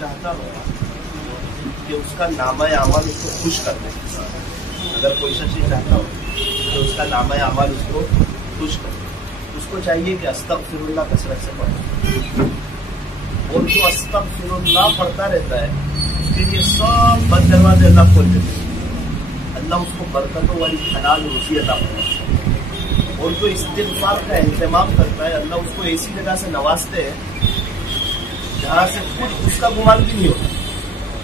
चाहता होगा कि उसका नामा अमाल उसको खुश कर दे। अगर कोई शख्स चाहता हो कि उसका नामा अमाल उसको खुश कर दे, उसको चाहिए कि अस्तगफिरुल्लाह कसरत से पढ़े, और जो अस्तगफिरुल्लाह पढ़ता रहता है उसके लिए सब बंद दरवाजे अल्लाह खोल देते हैं। अल्लाह उसको बरकतों वाली हलाल रोजी अता फरमाता है। और जो इस्तिग़फ़ार का इंतजाम करता है, अल्लाह उसको ऐसी जगह से नवाजते हैं जहाँ से खुद उसका गुमान भी नहीं होता।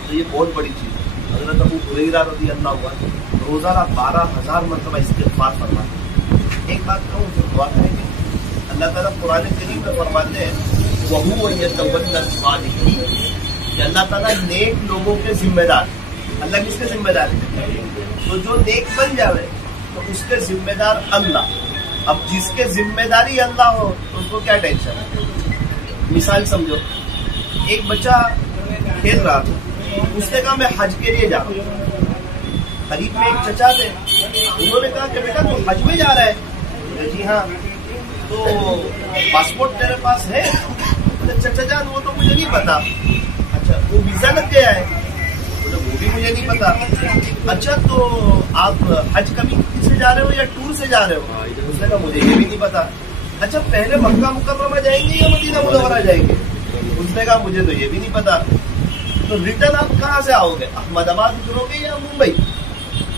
तो ये बहुत बड़ी चीज़ है। हज़रत अबू हुरैरा रज़ियल्लाहु अन्हु रोज़ाना 12,000 मरतबा इस्तिग़फ़ार फरमाते। एक बात कहूँ जो दुआ करेंगे, अल्लाह ताला कुरान करीम में फरमाते हैं वहुव यतवल्ला सालिहीन, कि अल्लाह ताला नेक लोगों के जिम्मेदार। अल्लाह किसके जिम्मेदार है? तो जो नेक बन जाए तो उसके जिम्मेदार अल्लाह। अब जिसके जिम्मेदारी अल्लाह हो तो उसको क्या टेंशन है? मिसाल समझो, एक बच्चा खेल रहा था, उसने कहा मैं हज के लिए जा रहा हूँ। करीब में एक चचा थे, उन्होंने कहा कि बेटा तू हज में जा रहा है? जी हाँ। तो पासपोर्ट तेरे पास है? चचा जान वो तो मुझे नहीं पता। अच्छा, वो वीजा लग गया है? तो वो भी मुझे नहीं पता। अच्छा, तो आप हज कभी से जा रहे हो या टूर से जा रहे हो? उसने कहा मुझे ये भी नहीं पता। अच्छा, पहले मक्का मुकर्रमा जाएंगे या मदीना मुनव्वरा जाएंगे? उसने कहा मुझे तो ये भी नहीं पता। तो रिटर्न आप कहाँ से आओगे, अहमदाबाद उतरोगे या मुंबई?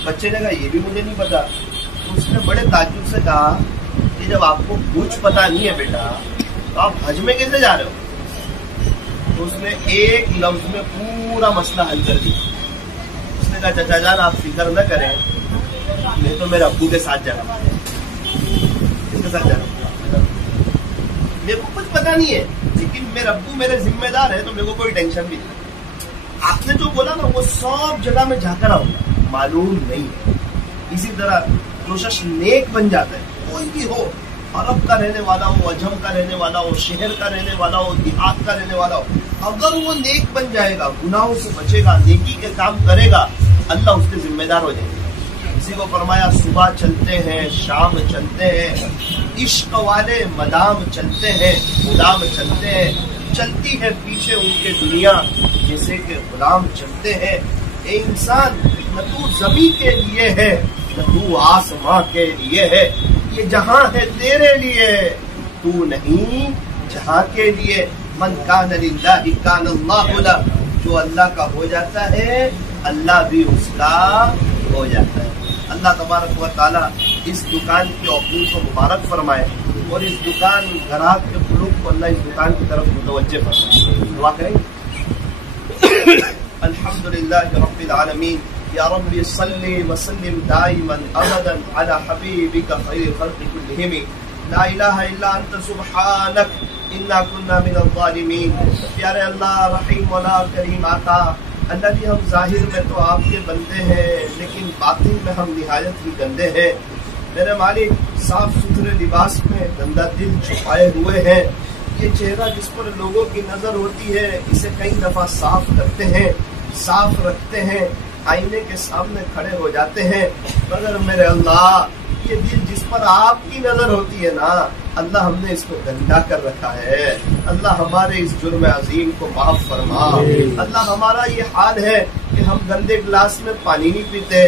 बच्चे ने कहा ये भी मुझे नहीं पता। तो उसने बड़े ताज्जुब से कहा कि जब आपको कुछ पता नहीं है बेटा, तो आप हज में कैसे जा रहे हो? तो उसने एक लफ्ज में पूरा मसला हल कर दिया। उसने कहा चाचा जान आप फिक्र न करें, मैं तो मेरे अब्बू के साथ जा रहा हूँ। किसके साथ जा रहा हूँ? मेरे को कुछ पता नहीं है, लेकिन मेरे अब्बू मेरे जिम्मेदार है, तो मेरे को कोई टेंशन भी नहीं। आपने जो बोला ना वो सब जगह में जाकर आऊंगा, मालूम नहीं है। इसी तरह जो शख्स नेक बन जाता है, कोई भी हो, अरब का रहने वाला हो, अजम का रहने वाला हो, शहर का रहने वाला हो, देहात का रहने वाला हो, अगर वो नेक बन जाएगा, गुनाहों से बचेगा, नेकी के काम करेगा, अल्लाह उसके जिम्मेदार हो जाएगा। किसी को फरमाया सुबह चलते हैं, शाम चलते हैं, इश्क वाले मदाम चलते हैं, गुलाम चलते हैं, चलती है पीछे उनके दुनिया जैसे कि गुलाम चलते हैं। ए इंसान, न तू ज़मीन के लिए है, न तू आसमां के लिए है, ये जहां है तेरे लिए, तू नहीं जहां के लिए। मन कान लिल्लाहि कान अल्लाहु लहु, जो अल्लाह का हो जाता है अल्लाह भी उसका हो जाता है। अल्लाह तबारक व तआला इस दुकान की ओपनिंग को मुबारक फरमाए और इस दुकान ग्राहक के कुलूब को अल्लाह इस दुकान की तरफ मुतवज्जे फरमाए। दुआ करेंगे। अल्हम्दुलिल्लाहि रब्बिल आलमीन, या रब्बी सल्ली व सल्लिम दाइमन अबदन अला हबीबिका खैर खल्क़ि कुल्लिहिम, ला इलाहा इल्ला अंत सुब्हानक इन्ना कुन्ना मिनज़ ज़ालिमीन। प्यारे अल्लाह, रहीम वला करीम आका, अल्लाह जी हम जाहिर में तो आपके बंदे हैं, लेकिन बातिन में हम निहायत ही गंदे हैं। मेरे मालिक, साफ सुथरे लिबास में गंदा दिल छुपाए हुए हैं। ये चेहरा जिस पर लोगों की नजर होती है, इसे कई दफा साफ करते हैं, साफ रखते हैं, आईने के सामने खड़े हो जाते हैं, मगर मेरे अल्लाह, ये दिल जिस पर आपकी नजर होती है ना अल्लाह, हमने इसको गंदा कर रखा है। अल्लाह हमारे इस जुर्म अजीम को माफ फरमा। अल्लाह हमारा ये हाल है कि हम गंदे गिलास में पानी नहीं पीते,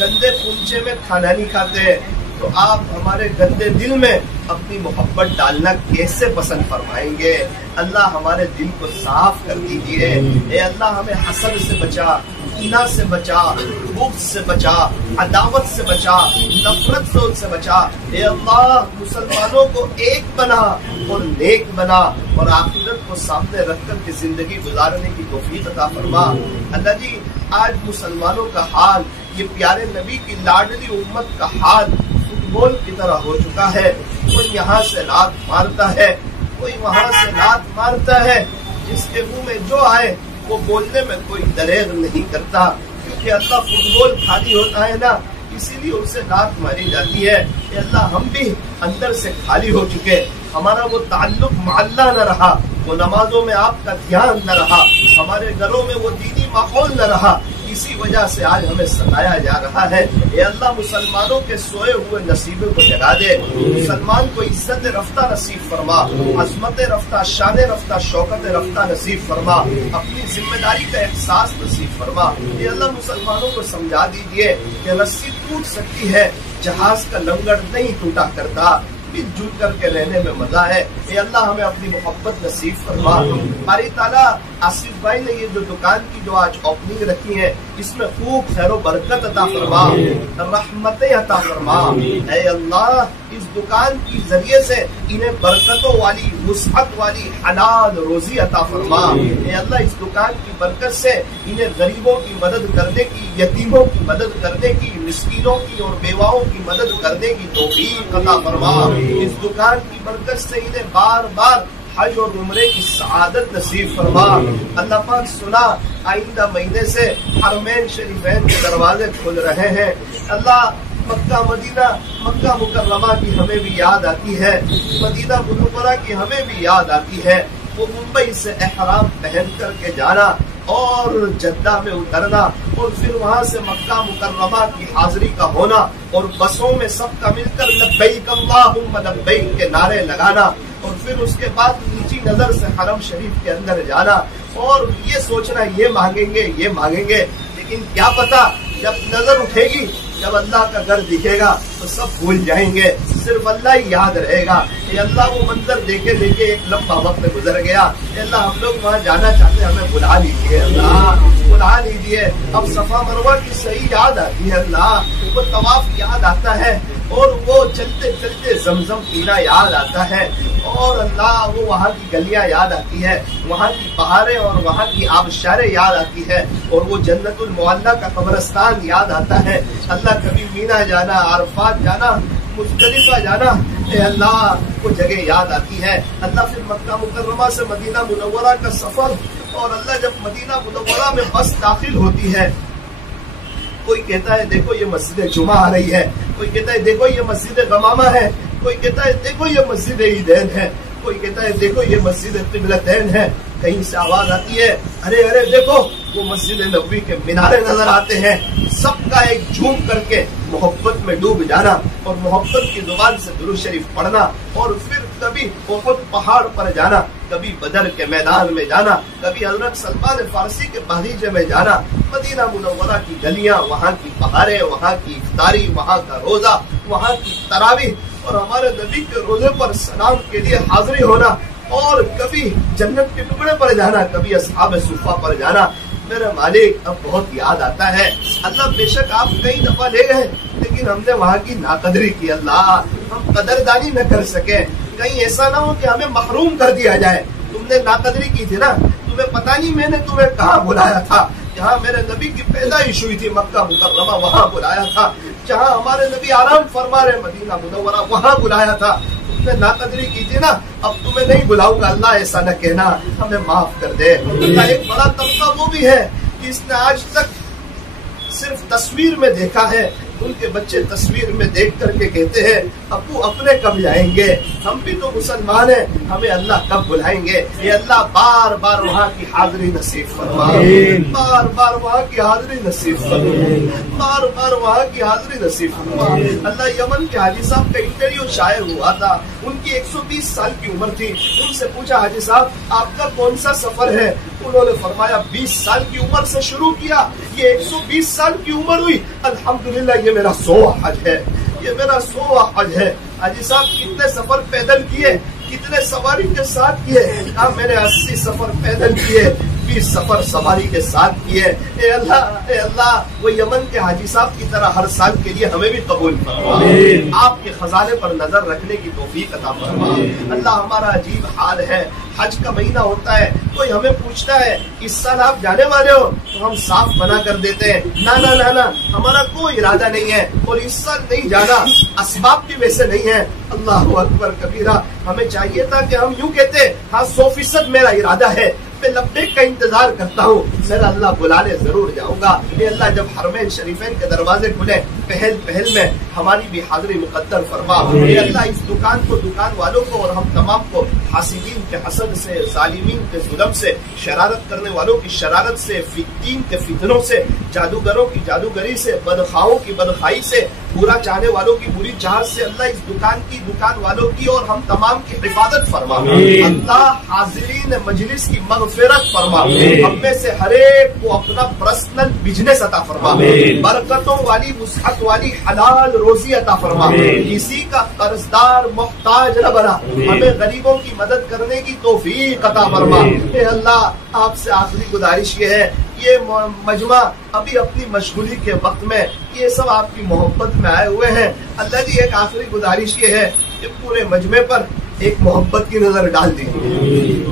गंदे कुंचे में खाना नहीं खाते, तो आप हमारे गंदे दिल में अपनी मोहब्बत डालना कैसे पसंद फरमाएंगे? अल्लाह हमारे दिल को साफ कर दीजिए। ए अल्लाह, हमें हसद से बचा, कीना से बचा, बुग़्ज़ से बचा, अदावत से बचा, नफरत से बचा। ए अल्लाह, मुसलमानों को एक बना और नेक बना और आखिरत को सामने रखकर के जिंदगी गुजारने की तौफीक अता फरमा। अल्लाह जी, आज मुसलमानों का हाल, ये प्यारे नबी की लाडली उम्मत का हाल फुटबॉल की तरह हो चुका है। कोई यहाँ से लात मारता है, कोई वहाँ से लात मारता है, जिसके मुंह में जो आए वो बोलने में कोई दरेग नहीं करता, क्योंकि अल्लाह फुटबॉल खाली होता है ना, इसीलिए उसे लात मारी जाती है। अल्लाह, हम भी अंदर से खाली हो चुके, हमारा वो ताल्लुक मोहल्ला न रहा, वो नमाजों में आपका ध्यान न रहा, हमारे घरों में वो दीनी माहौल न रहा। इसी वजह से आज हमें सताया जा रहा है। ये अल्लाह मुसलमानों के सोए हुए नसीबे को जगा दे, मुसलमान को इज्जत रफ्ता नसीब फरमा, अजमत रफ्ता, शान रफ्ता, शौकत रफ्ता नसीब फरमा, अपनी जिम्मेदारी का एहसास नसीब फरमा। ये अल्लाह मुसलमानों को समझा दीजिए कि रस्सी टूट सकती है, जहाज का लंगर नहीं टूटा करता, मिलजुल करके रहने में मजा है। ये अल्लाह हमें अपनी मोहब्बत नसीब फरमा। बारी ताला आसिफ भाई ने ये जो दुकान की जो आज ओपनिंग रखी है, इसमें खूब खैर बरकत अता फरमा, रहमतें अता फरमा। ऐ अल्लाह, इस दुकान की जरिए से इन्हें बरकतों वाली, वुसअत वाली हलाल रोजी अता फरमा। ऐ अल्लाह, इस दुकान की बरकत से इन्हें गरीबों की मदद करने की, यतीमों की मदद करने की, मिस्कीनों की और बेवाओं की मदद करने की तौफीक अता फरमा। इस दुकान की बरकत से इन्हें बार बार हज और उम्रे की सआदत नसीब फरमा। अल्लाह पाक सुना आइंदा महीने से हरमैन शरीफैन के दरवाजे खुल रहे हैं। अल्लाह, मक्का मदीना, मक्का मुकर्रमा की हमें भी याद आती है, मदीना मुनव्वरा की हमें भी याद आती है। वो मुंबई से एहराम पहन करके जाना और जद्दा में उतरना और फिर वहाँ से मक्का मुकर्रमा की हाजिरी का होना और बसों में सबका मिलकर लब्बैक अल्लाहुम्मा लब्बैक के नारे लगाना और फिर उसके बाद नीची नजर से हरम शरीफ के अंदर जाना और ये सोचना ये मांगेंगे, लेकिन क्या पता जब नजर उठेगी, जब अल्लाह का घर दिखेगा तो सब भूल जाएंगे, सिर्फ अल्लाह ही याद रहेगा। ये अल्लाह, वो मंजर देखे देखे एक लंबा वक्त गुजर गया। अल्लाह, हम लोग वहाँ जाना चाहते, हमें बुला लीजिए अल्लाह, बुला लीजिए। अब सफा मरवा की सही याद आती है अल्लाह, वो तवाफ याद आता है और वो चलते चलते जमजम पीना याद आता है और अल्लाह, वो वहाँ की गलियाँ याद आती है, वहाँ की बहारें और वहाँ की आबशारें याद आती है और वो जन्नतुल मुअल्ला का कब्रिस्तान याद आता है। अल्लाह, कभी मीना जाना, अरफात जाना, मुज़दलिफा जाना, अल्लाह, वो जगह याद आती है। अल्लाह, फिर मक्का मुकर्रमा से मदीना मुनव्वरा का सफर और अल्लाह, जब मदीना मुनव्वरा में बस दाखिल होती है, कोई कहता है देखो ये मस्जिद जुमा आ रही है, कोई कहता है देखो ये मस्जिद गमामा है, कोई कहता है देखो ये मस्जिद ईदैन है, कोई कहता है देखो ये मस्जिद क़िबलतैन है। कहीं से आवाज आती है, अरे अरे देखो वो मस्जिद नबवी के मीनारे नजर आते हैं। सबका एक झूम करके मोहब्बत में डूब जाना और मोहब्बत की जुबान से दुरूद शरीफ पढ़ना और फिर कभी उहद पहाड़ पर जाना, कभी बदर के मैदान में जाना, कभी हजरत सलमान फारसी के बगीचे में जाना, मदीना मुनव्वरा की गलियां, वहाँ की पहाड़े, वहाँ की इफ्तारी, वहाँ का रोजा, वहाँ की तरावीह और हमारे नबी के रोजे पर सलाम के लिए हाजिरी होना और कभी जन्नत के टुकड़े पर जाना, कभी असहाब सुफ़ा पर जाना। मेरे मालिक, अब बहुत याद आता है अल्लाह, बेशक आप कई दफा ले गए लेकिन हमने वहाँ की नाकदरी की। अल्लाह, हम कदरदानी न कर सके, कहीं ऐसा ना हो कि हमें महरूम कर दिया जाए। तुमने नाकदरी की थी ना, तुम्हें पता नहीं मैंने तुम्हें कहाँ बुलाया था, जहाँ मेरे नबी की पैदाइश हुई थी मक्का मुकर्रमा, वहाँ बुलाया था। जहाँ हमारे नबी आराम फरमा रहे मदीना मुनव्वरा, वहाँ बुलाया था। तुमने नाकदरी की थी ना, अब तुम्हें नहीं बुलाऊंगा। अल्लाह, ऐसा न कहना, हमें माफ कर दे। अल्लाह, एक बड़ा तबका वो भी है कि इसने आज तक सिर्फ तस्वीर में देखा है। उनके बच्चे तस्वीर में देख करके कहते हैं, अब्बू अपने कब जाएंगे, हम भी तो मुसलमान हैं, हमें अल्लाह कब बुलाएंगे। ये अल्लाह बार बार वहाँ की हाजिरी नसीब फरमा, बार बार वहाँ की हाजिरी नसीब फरमा, बार बार वहाँ की हाजिरी नसीब फरमा। अल्लाह, यमन के हाजी साहब का इंटरव्यू शायर हुआ था, उनकी 120 साल की उम्र थी। उनसे पूछा, हाजी साहब आपका कौन सा सफर है? उन्होंने फरमाया 20 साल की उम्र से शुरू किया, ये 120 साल की उम्र हुई, अल्हम्दुलिल्लाह ये मेरा 100वां हज है, ये मेरा 100वां हज है। हाजी साहब कितने सफर पैदल किए, कितने सवारी के साथ किए? कहा मैंने 80 सफर पैदल किए, 20 सफर सवारी के साथ किए। ए अल्लाह, वो यमन के हाजी साहब की तरह हर साल के लिए हमें भी कबूल फरमा, आपके खजाने पर नजर रखने की तौफीक अता फरमा। अल्लाह, हमारा अजीब हाल है, हज का महीना होता है, कोई हमें पूछता है इस साल आप जाने वाले हो, तो हम साफ मना कर देते हैं, ना ना ना ना, हमारा कोई इरादा नहीं है और इस साल नहीं जाना, असबाब भी वैसे नहीं है। अल्लाह अकबर कबीरा, हमें चाहिए था कि हम यूं कहते, हाँ 100% मेरा इरादा है, میں لبیک کا انتظار کرتا ہوں، میرا اللہ بلانے ضرور جاؤں گا۔ اے اللہ جب حرمین شریفین کے دروازے کھلے پہل پہل میں ہماری بھی حاضری مقدر فرما۔ اے اللہ اس دکان کو، دکان والوں کو اور ہم تمام کو حاسدین کے حسد سے، ظالمین کے ظلم سے، شرارت کرنے والوں کی شرارت سے، فتین کے فتنوں سے، جادوگروں کی جادوگری سے، بدخواہوں کی بدخواہی سے، برا چاہنے والوں کی بری چاہت سے اللہ اس دکان کی، دکان والوں کی اور ہم تمام کی حفاظت فرما۔ اللہ حاضرین مجلس کی مغفرت فرما۔ ہم میں سے ہر ایک کو اپنا پرسنل بزنس عطا فرما، برکتوں والی وسعت والی حلال روزی عطا فرما، کسی کا قرضدار محتاج نہ بنا، ہمیں غریبوں کی مدد کرنے کی توفیق عطا فرما۔ اے اللہ آپ سے آخری گزارش یہ ہے، یہ مجمع ابھی اپنی مشغولی کے وقت میں یہ سب آپ کی محبت میں آئے ہوئے ہیں، اللہ جی ایک آخری گزارش یہ ہے کہ پورے مجمع پر ایک محبت کی نظر ڈال دیجیے،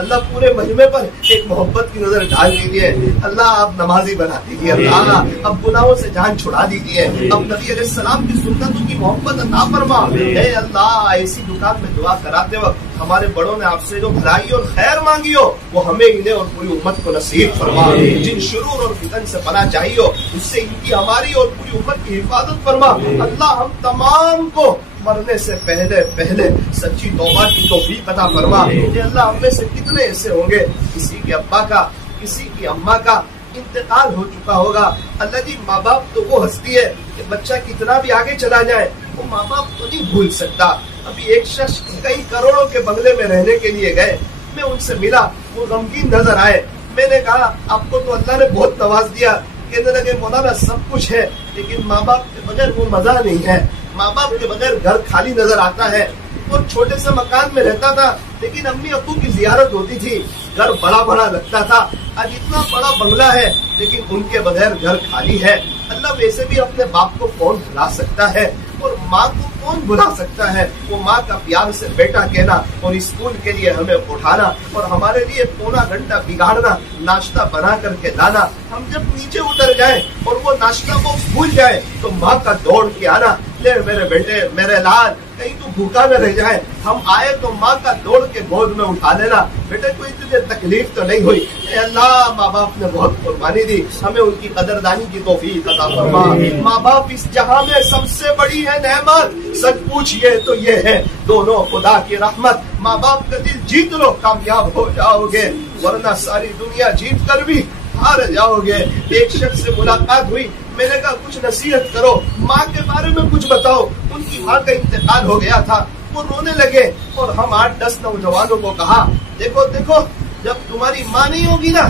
اللہ پورے مجمع پر ایک محبت کی نظر ڈال دیجیے، اللہ آپ نمازی بنا دیجیے، اللہ اب گناہوں سے جان چھڑا دیجیے، اب نبی علیہ السلام کی سنتوں کی محبت عطا فرما۔ اے اللہ ایسی دکان میں دعا کراتے وقت ہمارے بڑوں نے آپ سے جو بھلائی اور خیر مانگی ہو وہ ہمیں انہیں اور پوری امت کو نصیب فرما، جن شرور اور فتن سے پناہ چاہیے ہو اس سے ان کی، ہماری اور پوری امت کی حفاظت فرما۔ اللہ ہم تمام کو مرنے سے پہلے پہلے سچی توبہ کی توفیق عطا فرما۔ اے اللہ ہم میں سے کتنے ایسے ہوں گے کسی کے ابا کا، کسی کی اماں کا انتقال ہو چکا ہوگا، اللہ جی ماں باپ تو وہ ہستی ہے کہ بچہ کتنا بھی آگے چلا جائے وہ ماں باپ کو نہیں بھول سکتا۔ ابھی ایک شخص کئی کروڑوں کے بنگلے میں رہنے کے لیے گئے، میں ان سے ملا، وہ غمگین نظر آئے، میں نے کہا آپ کو تو اللہ نے بہت نواز دیا، کہنے لگے مولانا سب کچھ ہے لیکن ماں باپ کے بغیر وہ مزہ نہیں ہے، ماں باپ کے بغیر گھر خالی نظر آتا ہے۔ وہ چھوٹے سے مکان میں رہتا تھا لیکن امی ابو کی زیارت ہوتی تھی، گھر بڑا بڑا لگتا تھا، آج اتنا بڑا بنگلہ ہے لیکن ان کے بغیر گھر خالی ہے۔ اللہ ویسے بھی اپنے باپ کو کون بھلا سکتا ہے اور ماں کو کون بھلا سکتا ہے؟ وہ ماں کا پیار سے بیٹا کہنا اور اسکول کے لیے ہمیں اٹھانا اور ہمارے لیے پونا گھنٹہ بگاڑنا، ناشتہ بنا کر کے لانا، ہم جب نیچے اتر جائیں اور وہ ناشتہ وہ بھول جائے تو ماں کا دوڑ کے آنا، لے میرے بیٹے میرے لال کہیں تو بھوکا نہ رہ جائے، ہم آئے تو ماں کا دوڑ کے گود میں اٹھا لینا، بیٹے کوئی تجھے تکلیف تو نہیں ہوئی۔ اے اللہ ماں باپ نے بہت قربانی دی، ہمیں ان کی قدردانی کی توفیق عطا فرما۔ ماں باپ اس جہاں میں سب سے بڑی ہے نعمت، سچ پوچھئے تو یہ ہے دونوں خدا کی رحمت، ماں باپ کا دل جیت لو کامیاب ہو جاؤ گے، ورنہ ساری دنیا جیت کر بھی ہار جاؤ گے۔ ایک شخص سے ملاقات ہوئی، میں نے کہا کچھ نصیحت کرو، ماں کے بارے میں کچھ بتاؤ، ان کی ماں کا انتقال ہو گیا تھا، وہ رونے لگے اور ہم 8-10 نوجوانوں کو کہا دیکھو دیکھو جب تمہاری ماں نہیں ہوگی نا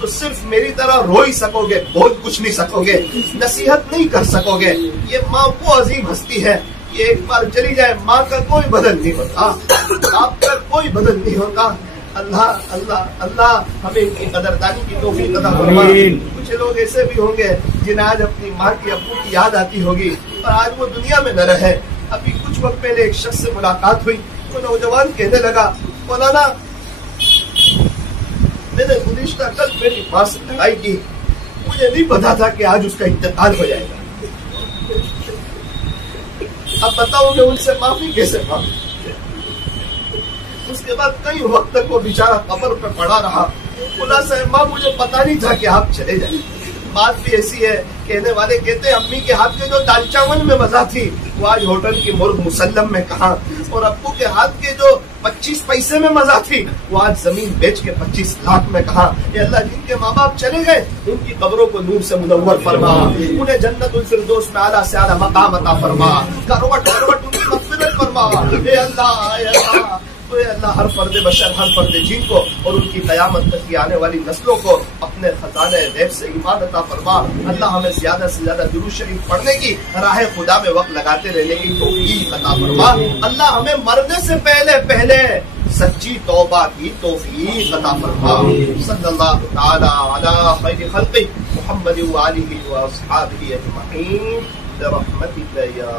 تو صرف میری طرح رو ہی سکو گے، بہت کچھ نہیں سکو گے، نصیحت نہیں کر سکو گے، یہ ماں وہ عظیم ہستی ہے، یہ ایک بار چلی جائے ماں کا کوئی بدل نہیں ہوتا، آپ کا کوئی بدل نہیں ہوتا۔ اللہ اللہ اللہ ہمیں ان کی قدردانی کی توفیق عطا فرما۔ کچھ لوگ ایسے بھی ہوں گے جنہیں آج اپنی ماں کی ابو کی یاد آتی ہوگی اور آج وہ دنیا میں نہ رہے۔ ابھی کچھ وقت پہلے ایک شخص سے ملاقات ہوئی، وہ نوجوان کہنے لگا مولانا میں نے گزشتہ کل میری ماں سے لڑائی کی، مجھے نہیں پتا تھا کہ آج اس کا انتقال ہو جائے گا، اب بتاؤ کہ ان سے معافی کیسے مانگوں۔ اس کے بعد کئی وقت تک وہ بیچارہ قبر پہ پڑا رہا، بولا صاحب ماں مجھے پتا نہیں تھا کہ آپ چلے جائیں۔ بات بھی ایسی ہے، کہنے والے کہتے ہیں امی کے ہاتھ کے جو دال چاول میں مزہ تھی وہ آج ہوٹل کی مرغ مسلم میں کہاں، اور ابو کے ہاتھ کے جو 25 پیسے میں مزہ تھی وہ آج زمین بیچ کے 25 لاکھ میں کہاں۔ اے اللہ جن کے ماں باپ چلے گئے ان کی قبروں کو نور سے منور فرما، انہیں جنت الفردوس میں اعلیٰ سے اعلیٰ مقام عطا فرما، کروٹ کروٹ ان کی مغفرت فرما۔ اے اللہ اے اللہ ہر فرد بشر، ہر فرد جن کو اور ان کی قیامت تک کی آنے والی نسلوں کو اپنے خزانہ غیب سے ایمان عطا فرما۔ اللہ ہمیں زیادہ سے زیادہ درود شریف پڑھنے کی، راہ خدا میں وقت لگاتے رہنے کی توفیق عطا فرما۔ اللہ ہمیں مرنے سے پہلے پہلے سچی توبہ کی توفیق عطا فرما۔ صلی اللہ تعالی علی خیر خلق محمد وآلہ واصحابہ اجمعین برحمتک یا